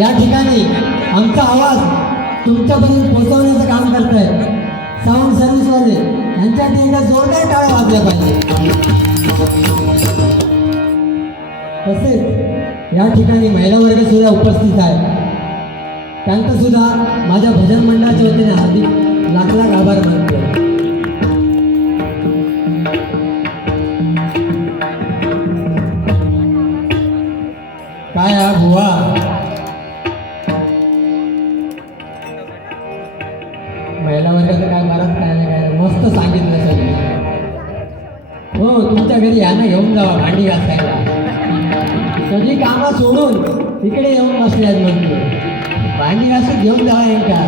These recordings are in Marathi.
या ठिकाणी आमचा आवाज तुमच्यापर्यंत पोहोचवण्याचं काम करत आहे साऊंड सर्व्हिसवाले यांच्यासाठी एकदा जोरदार टाळ्या वाजल्या पाहिजे तसेच या ठिकाणी महिला वर्ग सुद्धा उपस्थित आहे. त्यांचं सुद्धा माझ्या भजन मंडळाच्या वतीने हार्दिक लाख लाख आभार मानतो. कसं काय बराच काय काय? मस्त सांगितलं सगळं हो तुमच्या घरी यानं घेऊन जावा भांडी घासायला. सगळी कामं सोडून इकडे येऊन बसले म्हणतो भांडी घासून घेऊन जावा यांका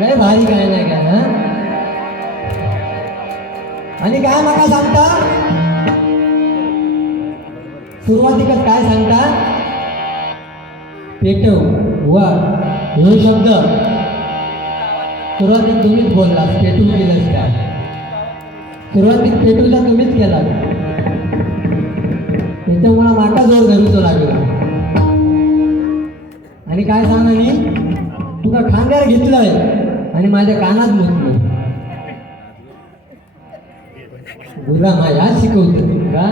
लय भारी काय नाही काय हा? आणि काय नका सांगता? सुरुवातीकच काय सांगता? पेटव वा ह्यो शब्द सुरुवातीत तुम्हीच बोलला पेटून दिलंच काय? सुरुवातीत पेटूला तुम्हीच केला. त्याच्यामुळे माका जोर धरूचो लागला. आणि काय सांग आणि? तुका खांद्यावर घेतलंय आणि माझ्या कानात मुतलं गुलाम मा या शिकवतो का?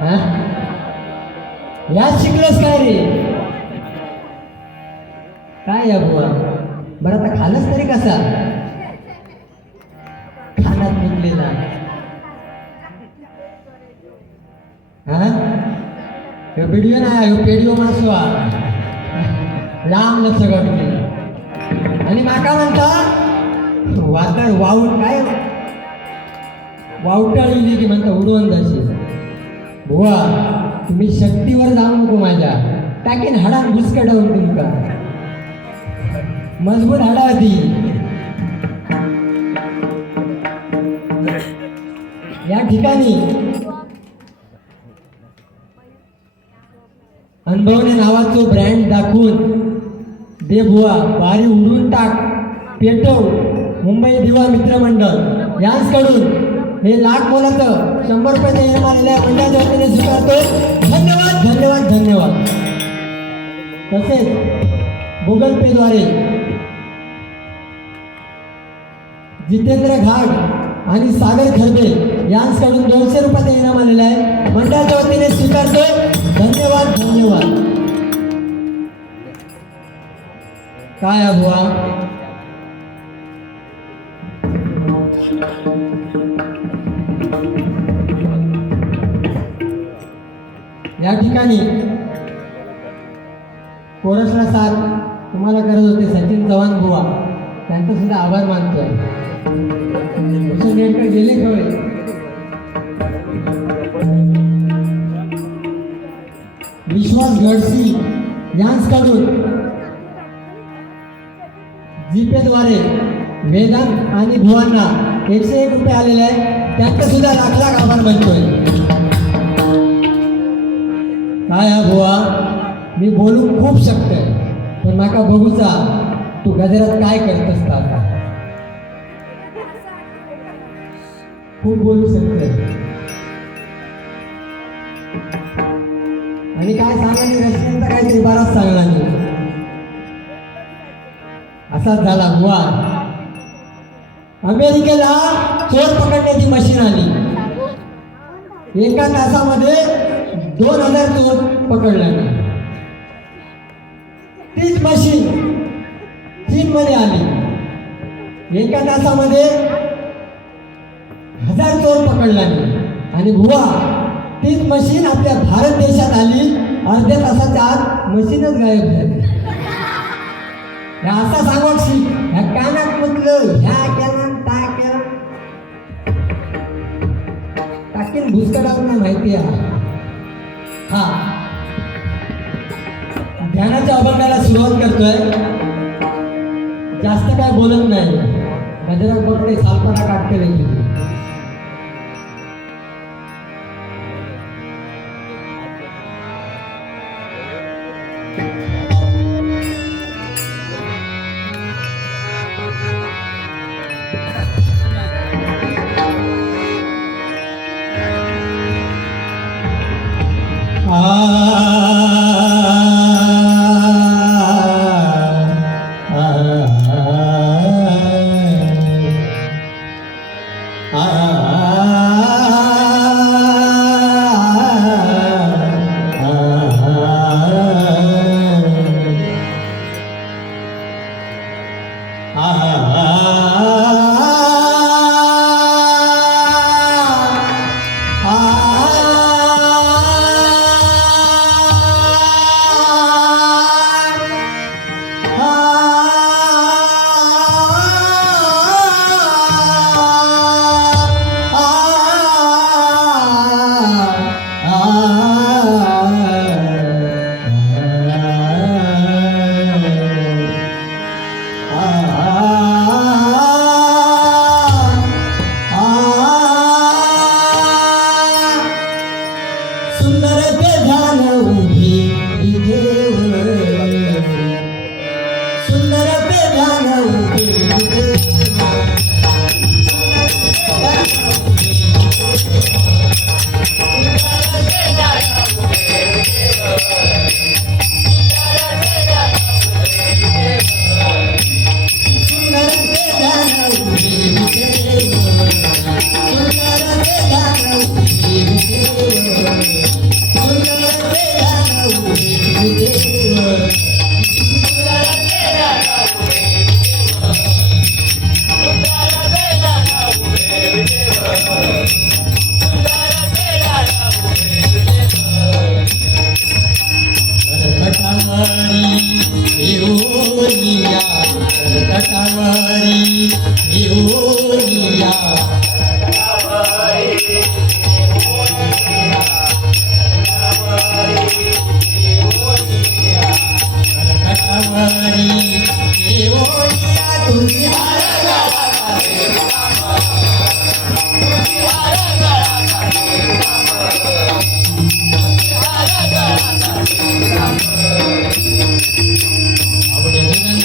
हा? या शिकलंच काय रे? काय या बुवा? बरं आता खालच तरी कसा? खानात निघलेला. हा? ह्यो व्हिडिओ नाही ह्यो पेडिओ मासो हा. लांब सगळं काढून आणि माका म्हणता वादळ वाऊट काय? वावटाळली की म्हणता उडवून जाशी बुवा तुम्ही शक्तीवर जाऊ नको माझ्या. टाकीन हाडात घुसकडावून तुमका. मजबूत हाडा होती या ठिकाणी अनुभवने नावाचं ब्रँड दाखवून दे बुवा. बारी उडून टाक. पेटव. मुंबई दिवा मित्रमंडळ. यांकडून हे लाख मोलाचं शंभर रुपये इनाम आलेल्या मंडळाच्या वतीने स्वीकारतो धन्यवाद धन्यवाद धन्यवाद. तसेच गुगल पेद्वारे जितेंद्र घाट आणि सागर खरबे यांकडून दोनशे रुपयाचं इनाम आलेलं आहे. मंडळाच्या वतीने स्वीकारतो. धन्यवाद धन्यवाद. काय आहे बुवा? या ठिकाणी कोरसला साथ तुम्हाला करत होते सचिन चव्हाण बुवा. त्यांचा सुद्धा आभार मानतोय. भूषण गेले खवळे विश्वास गडसी यांकडून जीपेद्वारे वेदांत आणि भुवांना एकशे एक रुपये आलेले आहे त्यांचं सुद्धा लाख लाख आभार म्हणतोय काय हा भुवा मी बोलू खूप शकतोय पण माका बघूचा तू गजरात काय करत असता खूप बोलू शकते. आणि काय सांगायची मी रशियनचा काहीतरी बराच सांगला असाच झाला वा अमेरिकेला चोर पकडण्याची मशीन आली. एका तासामध्ये दोन हजार चोर पकडला. तीच मशीन चीनमध्ये आली. एका तासामध्ये पडला नाही. आणि बुवा तीच मशीन आपल्या भारत देशात आली अर्ध्या तासाच्या आत मशीनच गायब झाली. ह्या असा सांगू शिक ह्या कानात म्हटलं ह्या केलं काय केलं. टाकीन भुसकडांना माहिती आहे. हा. ध्यानाच्या अभंगाला सुरुवात करतोय. जास्त काय बोलत नाही. बजरंग पकडे सालपणा काढते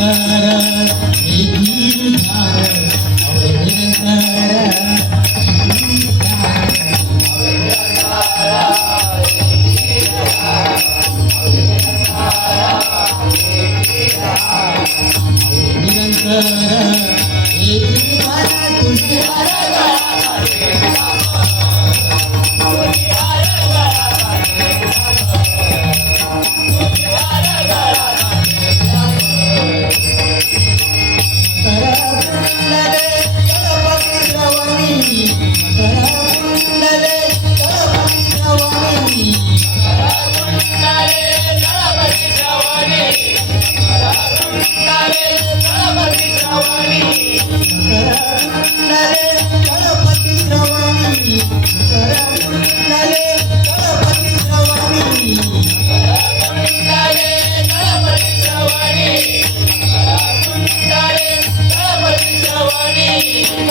tara Yeah.